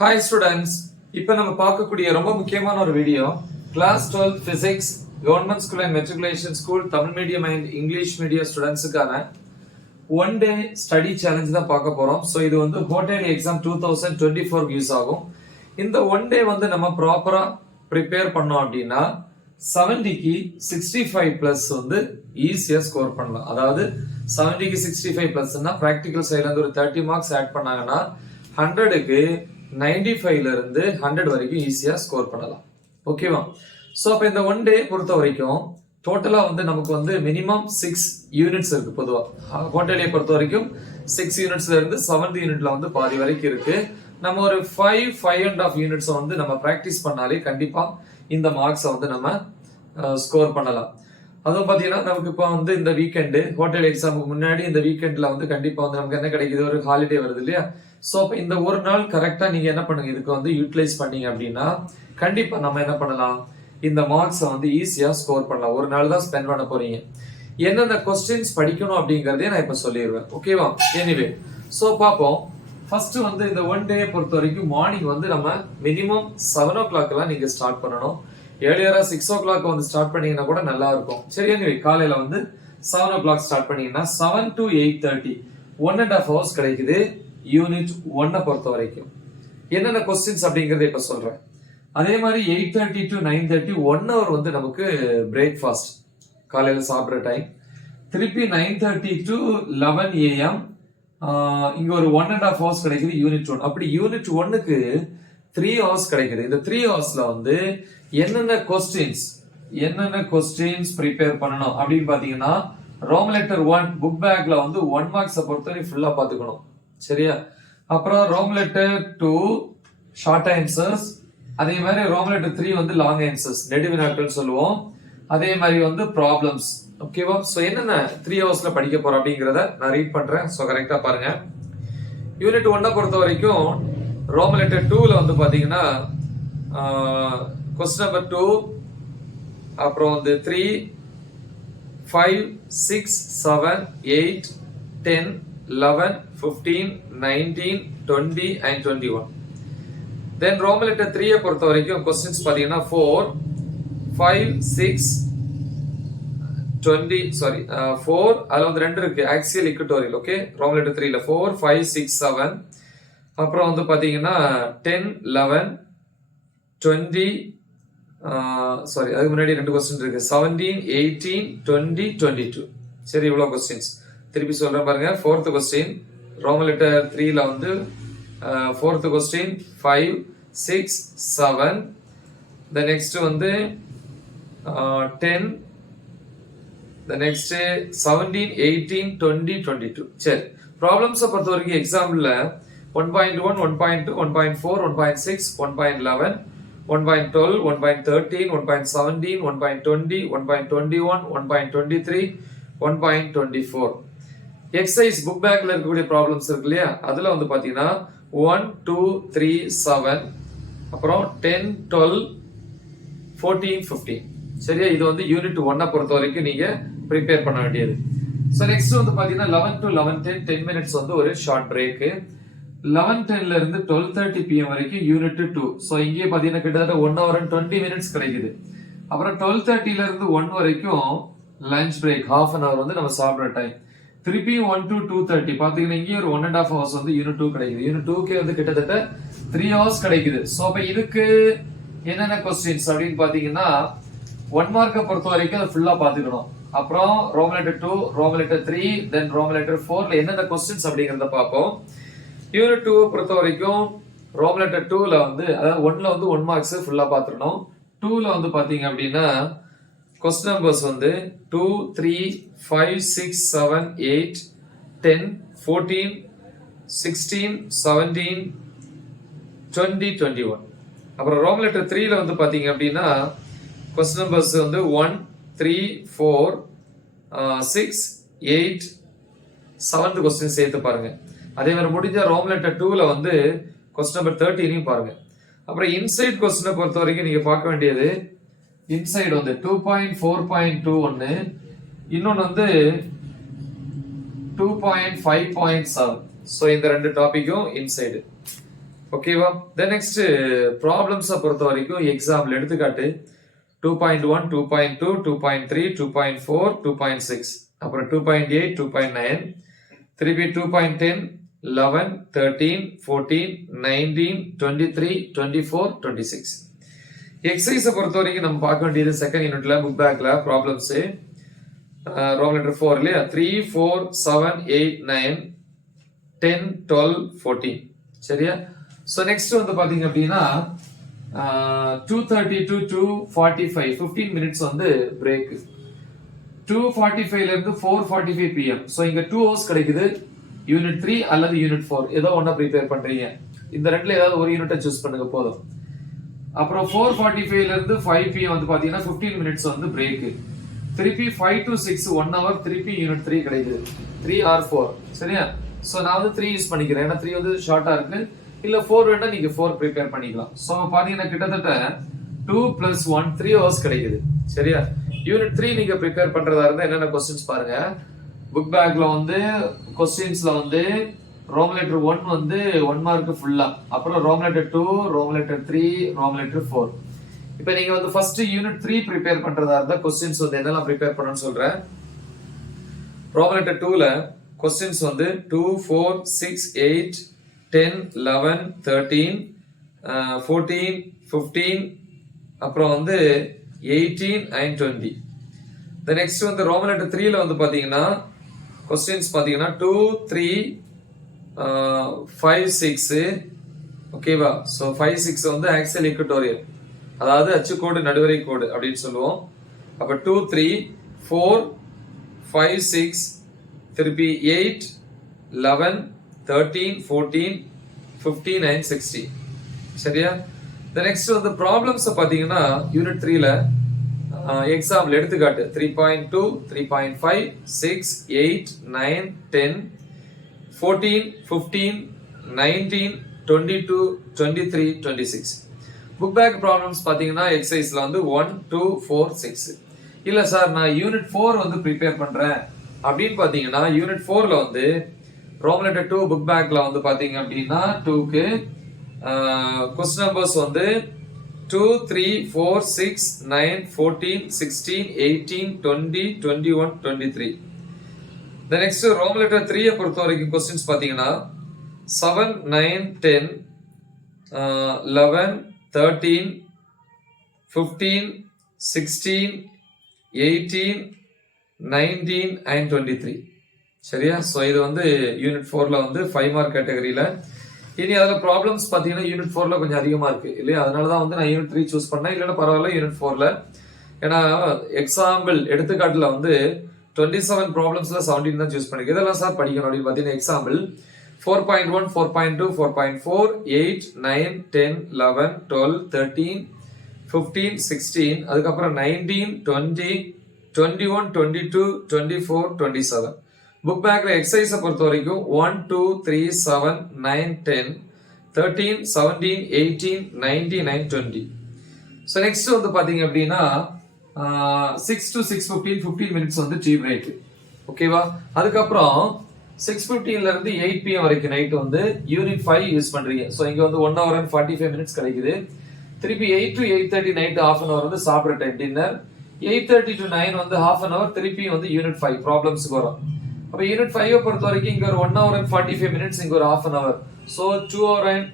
Hi students, இப்போ நம்ம பார்க்கக்கூடிய ரொம்ப முக்கியமான ஒரு video class 12 physics government school and matriculation school Tamil medium and English medium ஸ்டூடெண்ட்ஸுக்கான ஒன் டே ஸ்டடி சேலஞ்ச் தான் பார்க்க போறோம். ஸோ இது வந்து ஹோட்டல் எக்ஸாம் 2024 யூஸ் ஆகும். இந்த ஒன் டே வந்து நம்ம ப்ராப்பரா ப்ரிப்பேர் பண்ணோம் அப்படின்னா 70க்கு 65 பிளஸ் வந்து ஈஸியா ஸ்கோர் பண்ணலாம். அதாவது 70க்கு 65 பிளஸ்னா பிராக்டிகல் சைட்ல இருந்து ஒரு 30 மார்க்ஸ் ஆட் பண்ணாங்கன்னா 100க்கு 95ல இருந்து 100 வரைக்கும் ஈஸியா ஸ்கோர் பண்ணலாம். ஓகேவா? சோ அப்ப இந்த ஒன் டே பொறுத்த வரைக்கும் டோட்டலா வந்து நமக்கு வந்து மினிமம் 6 யூனிட்ஸ் இருக்கு. பொதுவா ஹோட்டலை பொறுத்த வரைக்கும் 6 யூனிட்ஸ்ல இருந்து 7th யூனிட்ல வந்து பாதி வரைக்கும் இருக்கு. நம்ம ஒரு 5.5 யூனிட்ஸ் வந்து நம்ம பிராக்டிஸ் பண்ணாலே கண்டிப்பா இந்த மார்க்ஸை வந்து நம்ம ஸ்கோர் பண்ணலாம். அதுவும் பாத்தீங்கன்னா நமக்கு இப்போ வந்து இந்த வீக்கெண்டு ஹோட்டல் எக்ஸாமுக்கு முன்னாடி இந்த வீக்கெண்ட்ல வந்து கண்டிப்பா வந்து நமக்கு என்ன கிடைக்குது, ஒரு ஹாலிடே வருது இல்லையா? சோ அப்ப இந்த ஒரு நாள் கரெக்டா நீங்க என்ன பண்ணுங்க, இதுக்கு வந்து யூட்டிலைஸ் பண்ணீங்க அப்படின்னா கண்டிப்பா நம்ம என்ன பண்ணலாம், இந்த மார்க்ஸை வந்து ஈஸியா ஸ்கோர் பண்ணலாம். ஒரு நாள் தான் ஸ்பெண்ட் பண்ண போறீங்க. என்னென்ன கொஸ்டின்ஸ் படிக்கணும் அப்படிங்கறதே நான் இப்ப சொல்லிடுவேன். ஓகேவா? எனிவே சோ பாப்போம். ஃபர்ஸ்ட் வந்து இந்த ஒன் டே பொறுத்த வரைக்கும் மார்னிங் வந்து நம்ம மினிமம் 7 o'clock எல்லாம் நீங்க ஸ்டார்ட் பண்ணணும். ஏர்லியரா 6 o'clock வந்து ஸ்டார்ட் பண்ணீங்கன்னா கூட நல்லா இருக்கும். சரி, எனிவே காலையில வந்து 7 o'clock ஸ்டார்ட் பண்ணீங்கன்னா 7 to 8:30 1.5 hours கிடைக்குது யூனிட் 1 பொறுத்த வரைக்கும். என்னென்ன கொஸ்டின்ஸ் அப்படிங்கறத இப்ப சொல்றேன். அதே மாதிரி 8:30 to 9:30 1 hour வந்து நமக்கு பிரேக்ஃபாஸ்ட் காலையில சாப்பிட்ற டைம். திருப்பி 9:30 to 11 AM இங்க ஒரு 1.5 hours கிடைக்குது யூனிட் 1. அப்படி யூனிட் 1க்கு 3 hours கிடைக்குது. இந்த 3 hoursல வந்து என்னென்ன கொஸ்டின்ஸ் ப்ரிப்பேர் பண்ணணும் அப்படின்னு பாத்தீங்கன்னா ரோம் லெட்டர் 1 புக் பேக்ல வந்து 1 மார்க்ஸ் பொறுத்தவரை ஃபுல்லா பாத்துக்கணும். சரியா? அப்புறம் ரோம் லெட்டர் 2 ஷார்ட் ஆன்சர்ஸ், அதே மாதிரி ரோம் லெட்டர் 3 வந்து லாங் ஆன்சர்ஸ், நெடுவினாக்கள் சொல்லுவோம். அதே மாதிரி வந்து ப்ராப்ளம்ஸ். ஓகேவா? சோ என்னென்ன 3 ஹவர்ஸ்ல படிக்க போறோம் அப்படிங்கறத நான் ரீட் பண்றேன். சோ கரெக்டா பாருங்க. யூனிட் 1 பொறுத்த வரைக்கும் ரோம் லெட்டர் 2ல வந்து பாத்தீங்கன்னா கொஸ்டின் நம்பர் 2, அப்புறம் வந்து 3, 5, 6, 7, 8, 10, 11, 15, 19, 20 and 21. Then ரோம் லெட்டர் 3 பொறுத்த வரைக்கும் கொஸ்டின்ஸ் பாத்தீங்கன்னா 4, 5, 6, 20 4 அதுல வந்து 2 இருக்கு, ஆக்சியல் இக்குட்டோரியல். ஓகே, ரோம் லெட்டர் 3ல 4, 5, 6, 7, அப்புறம் வந்து பாத்தீங்கன்னா 10, 11, 20 அதுக்கு முன்னாடி 2 கொஸ்டின் இருக்கு, 17, 18, 20, 22. சரி, இவ்வளவு கொஸ்டின்ஸ் திருப்பி சொல்றேன் பாருங்க. 4th கொஸ்டின் ரோம் லெட்டர் 3ல வந்து 4th கொஸ்டின் 5, 6, 7, the next வந்து 10, the next 17, 18, 20, 22. சரி, ப்ராப்ளம்ஸ் பொறுத்த வரைக்கும் எக்ஸாம்பிள்ல 1.1, 1.2, 1.4, 1.6, 1.11, 1.12, 1.13, 1.17, 1.20, 1.21, 1.23, 1.24. எக்ஸசைஸ் புக் பேக்ல இருக்கக்கூடிய ப்ராப்ளம்ஸ் இருக்கு இல்லையா, அதுல வந்து பாத்தீங்கன்னா 1, 2, 3, 7, அப்புறம் 10, 12, 14, 15. சரியா? இது வந்து யூனிட் 1 பொறுத்த வரைக்கும் நீங்க ப்ரிப்பேர் பண்ண வேண்டியது. சோ நெக்ஸ்ட் வந்து பாத்தீங்கன்னா 11 to 11:10 10 மினிட்ஸ் வந்து ஒரு ஷார்ட் பிரேக். 11:10ல இருந்து 12:30 PM வரைக்கும் யூனிட் 2. சோ இங்கே பாத்தீங்கன்னா கிட்டத்தட்ட 1 hour and 20 minutes கிடைக்குது. அப்புறம் 12:30ல இருந்து 1 வரைக்கும் lunch break, half an hour வந்து நம்ம சாப்பிடுற டைம். திருப்பி 1 to 2:30 பாத்தீங்கன்னா இங்கே ஒரு 1.5 hours வந்து யூனிட் 2 கிடைக்குது. யூனிட் 2க்கே வந்து கிட்டத்தட்ட 3 hours கிடைக்குது. சோ அப்ப இதுக்கு என்னென்ன கொஸ்டின்ஸ் அப்படின்னு பாத்தீங்கன்னா 1 மார்க்கை பொறுத்த வரைக்கும் அதை ஃபுல்லா பாத்துக்கணும். அப்புறம் ரோம் லெட்டர் 2, ரோம் லெட்டர் 3, தென் ரோம் லெட்டர் 4ல என்னென்ன கொஸ்டின்ஸ் அப்படிங்கறத பார்ப்போம். யூனிட் 2 பொறுத்த வரைக்கும் ரோம் லெட்டர் 2ல வந்து அதாவது 1ல வந்து 1 மார்க்ஸ் ஃபுல்லா பாத்துறணும். 2ல வந்து பாத்தீங்க அப்படின்னா கொஸ்டின் நம்பர்ஸ் வந்து 2, 3, 5, 6, 7, 8, 10, 14, 16, 17, 20, 21. அப்புறம் ரோம் லெட்டர் 3ல வந்து பாத்தீங்க அப்படின்னா கொஸ்டின் நம்பர்ஸ் வந்து 1, 3, 4, 6, 8, 7th கொஸ்டின் சேர்த்து பாருங்க. அதே மாதிரி முடிஞ்ச ரோம் லெட்டர் 2ல வந்து கொஸ்டின் நம்பர் 13 பாருங்க. அப்புறம் இன்சைட் கொஸ்டினை பொறுத்த வரைக்கும் நீங்க பார்க்க வேண்டியது இன்சைட் வந்து 2.4.21, இன்னொன்னு வந்து 2.5.7. சோ இந்த ரெண்டு டாபிக்கும் இன்சைடு. ஓகேவா? தென் நெக்ஸ்ட் ப்ராப்ளம்ஸை பொறுத்த வரைக்கும் எக்ஸாம்பிள் எடுத்துக்காட்டு 2.1, 2.2, 2.3, 2.4, 2.6, அப்புறம் 2.8, 2.9, திருப்பி 2.10, 11, 13, 14, 19, 23, 24, 26. எக்ஸசைஸை பொறுத்த வரைக்கும் நம்ம பார்க்க வேண்டியது செகண்ட் யூனிட்ல புக் பேக்ல ப்ராப்ளம்ஸ் ரோம் லெட்டர் 4 இல்லையா, 3, 4, 7, 8, 9, 10, 12, 14. சரியா? ஸோ நெக்ஸ்ட் வந்து பாத்தீங்க அப்படின்னா 2:30 to 2:45 15 மினிட்ஸ் வந்து பிரேக். 2:45 ல இருந்து 4:45 PM. ஸோ இங்க 2 ஹவர்ஸ் கிடைக்குது. யூனிட் 3 அல்லது யூனிட் 4 ஏதோ ஒண்ணா ப்ரிப்பேர் பண்றீங்க. இந்த ரெண்டுல ஏதாவது ஒரு யூனிட்டை சூஸ் பண்ணுங்க போதும். அப்புறம் 4:45 ல இருந்து 5 PM வந்து பாத்தீங்கன்னா 15 மினிட்ஸ் வந்து பிரேக். திருப்பி 5 to 6 1 hour திருப்பி யூனிட் 3 கிடைக்குது. 3 or 4. சரியா? ஸோ நான் வந்து 3 யூஸ் பண்ணிக்கிறேன். ஏன்னா 3 வந்து ஷார்ட்டா இருக்கு. இல்ல 4 வேணா நீங்க 4 ப்ரிப்பேர் பண்ணிக்கலாம். சோ பாத்தீங்கன்னா கிட்டத்தட்ட 2 + 1 3 ஹவர்ஸ் கிடைக்குது. சரியா? யூனிட் 3 நீங்க ப்ரிப்பேர் பண்றதா இருந்தா என்னென்ன क्वेश्चंस பாருங்க. புக் பேக்ல வந்து क्वेश्चंसல வந்து ரோம் லெட்டர் 1 வந்து 1 மார்க் ஃபுல்லா, அப்புறம் ரோம் லெட்டர் 2, ரோம் லெட்டர் 3, ரோம் லெட்டர் 4. இப்போ நீங்க வந்து ஃபர்ஸ்ட் யூனிட் 3 ப்ரிப்பேர் பண்றதா இருந்தா क्वेश्चंस வந்து என்னெல்லாம் ப்ரிப்பேர் பண்ணனும்னு சொல்றேன். ரோம் லெட்டர் 2ல क्वेश्चंस வந்து 2, 4, 6, 8, 10, 11, 13, 14, 15, அப்புறம் வந்து 18 and 20. The next வந்து ரோமன் லெட்டர் 3ல வந்து பாத்தீங்கன்னா क्वेश्चंस பாத்தீங்கன்னா 2, 3, 5, 6. ஓகேவா? சோ 5, 6 வந்து ஆக்சியல் ஈக்குவட்டோரியல், அதாவது அச்சுக்கோடு நடுவரை கோடு அப்படின்னு சொல்லுவோம். அப்ப 2, 3, 4, 5, 6, திருப்பி 8, 11, 13, 14, 15 and 16. சரியா? the next வந்து ப்ராப்ளம்ஸ் பாத்தீங்கன்னா யூனிட் 3ல எக்ஸாம்பிள் எடுத்துக்காட்டு 3.2, 3.5, 6, 8, 9, 10, 14, 15, 19, 22, 23, 26. புக் பேக் ப்ராப்ளம்ஸ் பாத்தீங்கன்னா எக்ஸசைஸ்ல வந்து 1, 2, 4, 6. இல்ல சார் நான் யூனிட் 4 வந்து ப்ரிப்பேர் பண்றேன் அப்படின்னு பாத்தீங்கன்னா யூனிட் 4ல வந்து ரோம் லெட்டர் 2 புக் பேக்ல வந்து பாத்தீங்க அப்படின்னா 2க்கு क्वेश्चन நம்பர்ஸ் வந்து 2, 3, 4, 6, 9, 14, 16, 18, 20, 21, 23. The next ரோம் லெட்டர் 3 பொறுத்த வரைக்கும் क्वेश्चंस பாத்தீங்கன்னா 7, 9, 10, 11, 13, 15, 16, 18, 19 and 23. சரியா? சோ இது வந்து யூனிட் 4ல வந்து 5 மார்க் கேட்டகரியில. இனி அதுல ப்ராப்ளம்ஸ் பாத்தீங்கன்னா யூனிட் 4ல கொஞ்சம் அதிகமா இருக்கு இல்லையா? அதனால தான் வந்து நான் யூனிட் 3 சூஸ் பண்ணேன். இல்லைன்னா பரவாயில்ல யூனிட் 4ல. ஏன்னா எக்ஸாம்பிள் எடுத்துக்காட்டுல வந்து 27 ப்ராப்ளம்ஸ்ல 17 தான் சூஸ் பண்ணிருக்கேன். இதெல்லாம் சார் படிக்கணும் அப்படின்னு பாத்தீங்கன்னா எக்ஸாம்பிள் 4.1, 4.2, 4.4, 8, 9, 10, 11, 12, 13, 15, 16, அதுக்கப்புறம் 19, 20, 21, 22, 24, 27. புக் பேக்ல எக்ஸசைஸை பொறுத்த வரைக்கும் 1, 2, 3, 7, 9, 10, 13, 17, 18, 19 and 20. ஸோ நெக்ஸ்ட் வந்து பாத்தீங்க அப்படின்னா 6 to 6:15 15 மினிட்ஸ் வந்து டீ பிரேக். ஓகேவா? அதுக்கப்புறம் 6:15ல இருந்து 8 PM வரைக்கும் நைட் வந்து யூனிட் 5 யூஸ் பண்றீங்க. ஸோ இங்க வந்து 1 hour and 45 மினிட்ஸ் கிடைக்குது. திருப்பி 8 to 8:30 night half an hour வந்து சாப்பிட்ற டைம் டின்னர். 8:30 to 9 வந்து half an hour திருப்பி வந்து யூனிட் 5 ப்ராப்ளம்ஸ்க்கு வரும். அப்ப யூனிட் 5 பொறுத்த வரைக்கும் இங்க ஒரு 1 hour and 45 மினிட்ஸ், இங்க ஒரு half an hour. So 2 hour and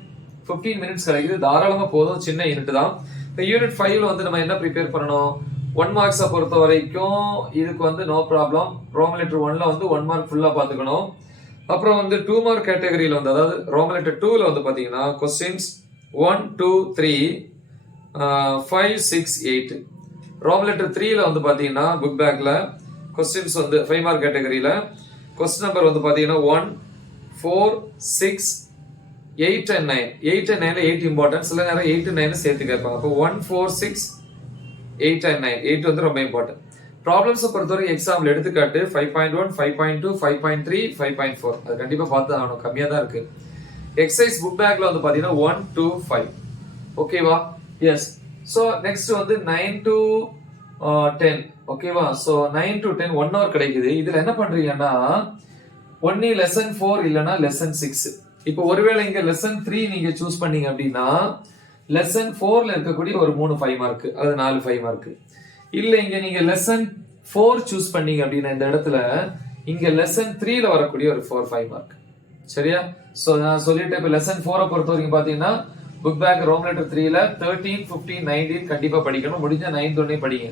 15 minutes கிடைக்குது. தாராளமா போதும், சின்ன யூனிட் தான். இப்ப யூனிட் 5ல வந்து நம்ம என்ன ப்ரிப்பேர் பண்ணணும்? 1 மார்க்ஸை பொறுத்த வரைக்கும் இதுக்கு வந்து நோ ப்ராப்ளம். ரோம் லெட்டர் 1ல வந்து 1 மார்க் ஃபுல்லா பாத்துக்கணும். அப்புறம் வந்து 2 மார்க் கேட்டகரியில வந்து அதாவது ரோம் லெட்டர் 2ல வந்து பாத்தீங்கன்னா क्वेश्चंस 1, 2, 3, 5, 6, 8. ரோம் லெட்டர் 3ல வந்து பாத்தீங்கன்னா புக் பேக்ல क्वेश्चंस வந்து 5 மார்க் கேட்டகரியில क्वेश्चन நம்பர் வந்து பாத்தீங்கன்னா 1, 4, 6, 8 and 9. 8 and 9ல 8 important. சில நேரம் 8 and 9 சேர்த்து கேட்பாங்க. அப்போ 1, 4, 6, 8 and 9. 8 வந்து ரொம்ப இம்பார்ட்டன்ட். ப்ராப்ளம்ஸ் பொறுத்தவரை எக்ஸாம்பிள் எடுத்துக்காட்டு 5.1, 5.2, 5.3, 5.4. அது கண்டிப்பா பார்த்து ஆகணும், கம்மியா தான் இருக்கு. எக்ஸசைஸ் புக் பேக்ல வந்து பாத்தீங்கன்னா 1 to 5. ஓகேவா? எஸ். சோ நெக்ஸ்ட் வந்து 9 to 10. ஓகேவா? சோ 9 to 10 1 hour கிடைக்குது. இதுல என்ன பண்றீங்கன்னா ஒண்ணு லெசன் 4 இல்லனா லெசன் 6. இப்போ ஒருவேளை இங்க லெசன் 3 நீங்க சூஸ் பண்ணீங்க அப்படின்னா லெசன் 4ல இருக்கக்கூடிய ஒரு 3 5 மார்க் அது 4 5 மார்க். இல்ல இங்க நீங்க லெசன் 4 சூஸ் பண்ணீங்க அப்படின்னா இந்த இடத்துல இங்க லெசன் 3ல வரக்கூடிய ஒரு 4 5 மார்க். சரியா? சோ நான் சொல்லிட்டேன். இப்ப லெசன் 4 பொறுத்த வரைக்கும் பாத்தீங்கன்னா புக் பேக் ரோம் லெட்டர் 3ல 13 15 19 கண்டிப்பா படிக்கணும். முடிஞ்ச 9th ஒண்ணே படிங்க.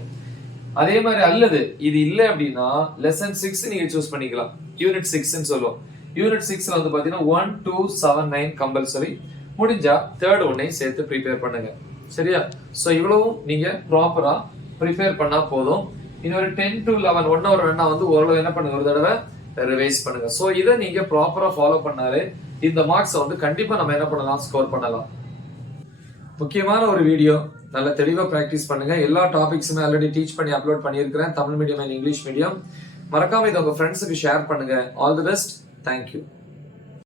அதே மாதிரி அல்லது இது இல்ல அப்படின்னா லெசன் 6 நீங்க சூஸ் பண்ணிக்கலாம். யூனிட் 6 ன்னு சொல்லுவோம். யூனிட் 6ல வந்து பாத்தீங்கன்னா 1 2 7 9 கம்பல்சரி. முடிஞ்சா தேர்ட் ஒன்னையும் சேர்த்து ப்ரிப்பேர் பண்ணுங்க. சரியா? சோ இவ்வளவும் நீங்க ப்ராப்பரா ப்ரிப்பேர் பண்ணா போதும். இன்னொரு 10 to 11 1 hour வேணா வந்து ஓரளவு என்ன பண்ணுங்க, ஒரு தடவை ரிவைஸ் பண்ணுங்க. சோ இதை நீங்க ப்ராப்பரா ஃபாலோ பண்ணாலே இந்த மார்க்ஸ் வந்து கண்டிப்பா நம்ம என்ன பண்ணலாம், ஸ்கோர் பண்ணலாம். முக்கியமான ஒரு வீடியோ, நல்ல தெளிவா பிராக்டிஸ் பண்ணுங்க. எல்லா டாபிக்ஸுமே ஆல்ரெடி டீச் பண்ணி அப்லோட் பண்ணியிருக்கிறேன், Tamil medium and English medium. மறக்காம இதை உங்க ஃப்ரெண்ட்ஸுக்கு ஷேர் பண்ணுங்க. All the best. தேங்க்யூ.